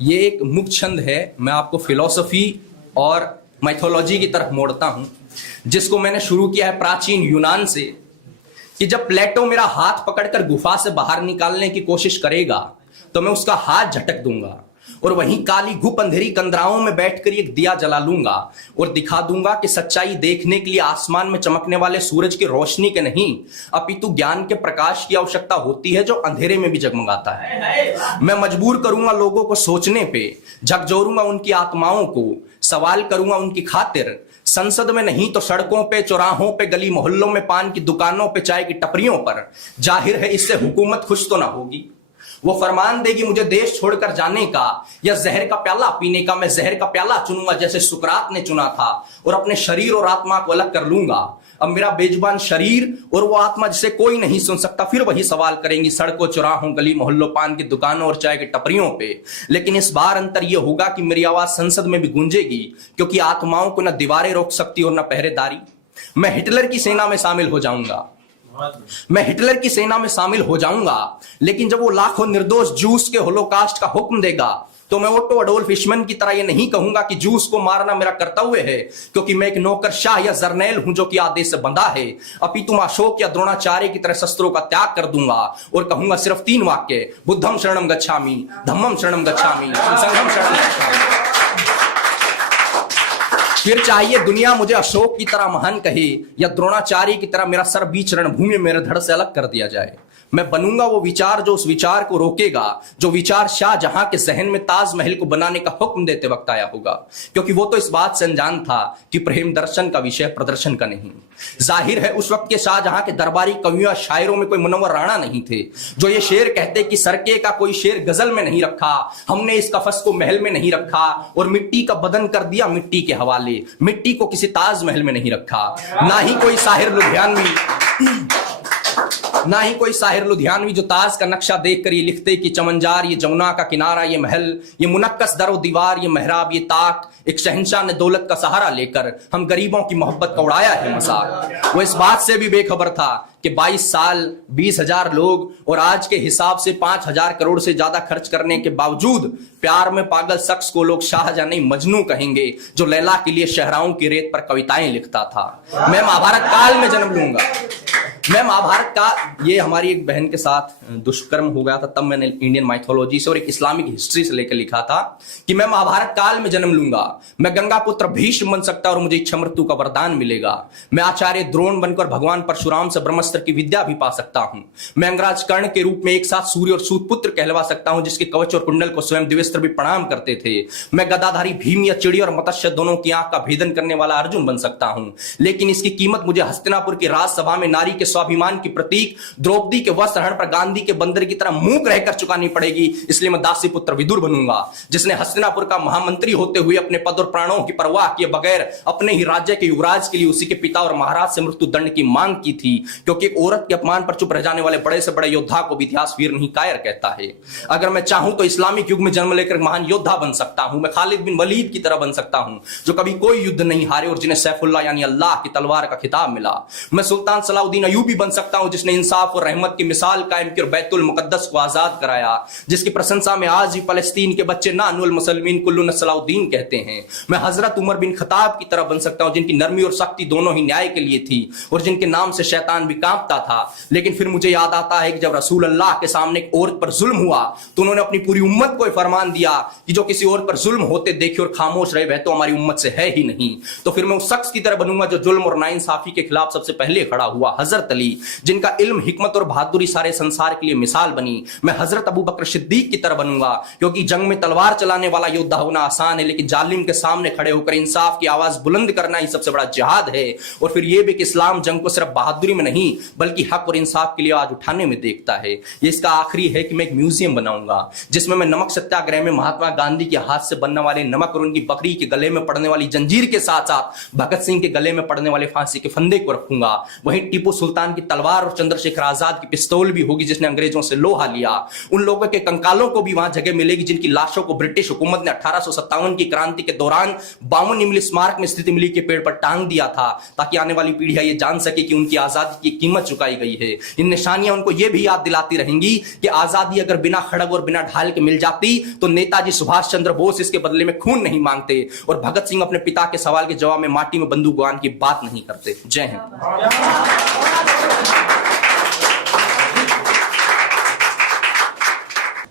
ये एक मुक्त छंद है। मैं आपको फिलॉसफी और माइथोलॉजी की तरफ मोड़ता हूं, जिसको मैंने शुरू किया है प्राचीन यूनान से। कि जब प्लेटो मेरा हाथ पकड़कर गुफा से बाहर निकालने की कोशिश करेगा तो मैं उसका हाथ झटक दूंगा और वहीं काली घुप अंधेरी कंदराओं में बैठकर एक दिया जला लूंगा और दिखा दूंगा कि सच्चाई देखने के लिए आसमान में चमकने वाले सूरज की रोशनी के नहीं अपितु ज्ञान के प्रकाश की आवश्यकता होती है, जो अंधेरे में भी जगमगाता है। मैं मजबूर करूंगा लोगों को सोचने पे, झकझोरूंगा उनकी आत्माओं को, सवाल करूंगा उनकी खातिर। संसद में नहीं तो सड़कों पे, चौराहों पे, गली मोहल्लों में, पान की दुकानों पे, चाय की टपरियों पर। जाहिर है इससे हुकूमत खुश तो ना होगी। वो फरमान देगी मुझे देश छोड़कर जाने का या जहर का प्याला पीने का। मैं जहर का प्याला चुनूंगा जैसे सुकरात ने चुना था और अपने शरीर और आत्मा को अलग कर लूंगा। अब मेरा बेजुबान शरीर और वो आत्मा जिसे कोई नहीं सुन सकता फिर वही सवाल करेंगी सड़कों, चौराहों, गली मोहल्लों, पान की दुकानों और चाय की टपरियों पे। लेकिन इस बार अंतर यह होगा कि मेरी आवाज संसद में भी गूंजेगी, क्योंकि आत्माओं को न दीवारें रोक सकती और न पहरेदारी। मैं हिटलर की सेना में शामिल हो जाऊंगा, मैं हिटलर की सेना में शामिल हो जाऊंगा। लेकिन जब वो लाखों निर्दोष जूस के होलोकास्ट का हुक्म देगा तो मैं ओटो अडोल्फ फिशमैन की तरह ये नहीं कहूंगा कि जूस को मारना मेरा कर्तव्य है, क्योंकि मैं एक नौकरशाह या जर्नैल हूं जो कि आदेश से बंधा है। अपितु मैं अशोक या द्रोणाचार्य की तरह शस्त्रों का त्याग कर दूंगा और कहूंगा सिर्फ 3 वाक्य, बुद्धम शरणम गच्छामि, धम्मम शरणम गच्छामि, संघम शरणम गच्छामि। फिर चाहिए दुनिया मुझे अशोक की तरह महान कहे या द्रोणाचार्य की तरह मेरा सर बीच रणभूमि में मेरे धड़ से अलग कर दिया जाए। मैं बनूंगा वो विचार जो उस विचार को रोकेगा, जो विचार शाहजहां के जहन में ताजमहल को बनाने का हुक्म देते वक्त आया होगा, क्योंकि वो तो इस बात से अनजान था कि प्रेम दर्शन का विषय प्रदर्शन का नहीं। जाहिर है उस वक्त के शाहजहां के दरबारी कवियों शायरों में कोई मुनव्वर राणा नहीं थे जो ये शेर कहते कि सरके का कोई शेर गजल में नहीं रखा, हमने इस कफस को महल में नहीं रखा और मिट्टी का बदन कर दिया मिट्टी के हवाले। मिट्टी को किसी ताजमहल में नहीं रखा। ना ही कोई शाहिर लुधियानवी जो ताज का नक्शा देखकर ये लिखते कि चमनजार, ये जमुना का किनारा, ये महल, ये मुनक्कस दरो दीवार, ये मेहराब, ये ताक, एक शहंशाह ने दौलत का सहारा लेकर हम गरीबों की मोहब्बत का उड़ाया है मजाक। वो इस बात से भी बेखबर था कि 22 साल 20,000 लोग और आज के हिसाब से 5,000 करोड़ से ज्यादा खर्च करने के बावजूद प्यार में पागल शख्स को लोग शाहजहां नहीं मजनू कहेंगे, जो लैला के लिए शहराओं की रेत पर कविताएं लिखता था। मैं महाभारत काल में जन्म लूंगा। मैं महाभारत का, ये हमारी एक बहन के साथ दुष्कर्म हो गया था, तब मैंने इंडियन माइथोलॉजी से और एक इस्लामिक हिस्ट्री से लेकर लिखा था कि मैं महाभारत काल में जन्म लूंगा। मैं गंगा पुत्र भीष्म बन सकता और मुझे इच्छा मृत्यु का वरदान मिलेगा। मैं आचार्य द्रोण बनकर भगवान परशुराम से ब्रह्मास्त्र की विद्या भी पा सकता हूं। मैं अंगराज कर्ण के रूप में एक साथ सूर्य और सूत पुत्र कहलवा सकता हूं, जिसके कवच और कुंडल को स्वयं दिव्यस्त्र भी प्रणाम करते थे। मैं गदाधारी भीम या चिड़ी और मत्स्य दोनों की आंख का भेदन करने वाला अर्जुन बन सकता हूं। लेकिन इसकी कीमत मुझे हस्तिनापुर की राजसभा में नारी के स्वाभिमान की प्रतीक द्रौपदी के वस्त्र हरण पर गांधी के बंदर की तरह मूक रहकर चुकानी पड़ेगी। इसलिए मैं दासी पुत्र विदुर बनूंगा, जिसने हस्तिनापुर का महामंत्री होते हुए अपने पद और प्राणों की परवाह किए बगैर अपने ही राज्य के युवराज के लिए उसी के पिता और महाराज से मृत्यु दंड की मांग की थी, क्योंकि एक औरत के अपमान पर चुप रह जाने वाले बड़े से बड़े योद्धा को भी इतिहास वीर नहीं कायर कहता है। अगर मैं चाहूं तो इस्लामिक युग में जन्म लेकर महान योद्धा बन सकता हूं। मैं खालिद बिन वलीद की तरह बन सकता हूं, जो कभी कोई युद्ध नहीं हारे और जिन्हें सैफुल्लाह यानी अल्लाह की तलवार का खिताब मिला। मैं सुल्तान सलाउद्दीन अयूबी बन सकता हूं, जिसने इंसाफ और रहमत की मिसाल कायम की और बैतुल मुकद्दस को आजाद कराया, जिसकी प्रशंसा में आज भी फलस्तीन के बच्चे नानुल मुसलमीन कुल्लुन सलाउद्दीन कहते हैं। मैं हजरत उमर बिन खताब की तरह बन सकता हूं, जिनकी नरमी और सख्ती दोनों ही न्याय के लिए थी और जिनके नाम से शैतान भी कांपता था। लेकिन फिर मुझे याद आता है कि जब रसूल अल्लाह के सामने एक औरत पर जुल्म हुआ तो उन्होंने अपनी पूरी उम्मत को फरमान दिया कि जो किसी और पर जुल्म होते देखे और खामोश रहे वह तो हमारी उम्मत से है ही नहीं। तो फिर मैं उस शख्स की तरह बनूंगा जो जुल्म और नाइंसाफी के खिलाफ सबसे पहले खड़ा हुआ, हजरत अली, जिनका इल्म, हिकमत और बहादुरी सारे संसार के लिए मिसाल बनी। मैं हजरत अबू बकर सिद्दीक की तरह बनूंगा, क्योंकि जंग में तलवार चलाने वाला योद्धा होना आसान है, लेकिन जालिम के सामने खड़े होकर इंसाफ की आवाज बुलंद करना ही सबसे बड़ा जिहाद है। और फिर यह भी कि इस्लाम जंग को सिर्फ बहादुरी में नहीं बल्कि हक और इंसाफ के लिए आज उठाने में देखता है। ये इसका आखिरी है कि मैं एक म्यूजियम बनाऊंगा जिसमें मैं नमक सत्याग्रह में महात्मा गांधी के हाथ से बनने वाले नमक और उनकी बकरी के गले में पड़ने वाली जंजीर के साथ साथ भगत सिंह के गले में पड़ने वाले फांसी के फंदे को रखूंगा। वहीं टीपू सुल्तान सुल्तान की तलवार और चंद्रशेखर आजाद की पिस्तौल भी होगी जिसने अंग्रेजों से लोहा लिया। उन लोगों के कंकालों को भी वहां जगह मिलेगी जिनकी लाशों को ब्रिटिश हुकूमत ने 1857 की क्रांति के दौरान 52 इमली स्मारक में स्थित इमली के पेड़ पर टांग दिया था, ताकि आने वाली पीढ़ियां ये जान सके कि उनकी आजादी की कीमत चुकाई गई है। इन निशानियां उनको ये भी याद दिलाती रहेंगी कि आजादी अगर बिना खड़ग और बिना ढाल के मिल जाती तो नेताजी सुभाष चंद्र बोस इसके बदले में खून नहीं मांगते और भगत सिंह अपने पिता के सवाल के जवाब में माटी में बंदूक उड़ान की बात नहीं करते। जय हिंद।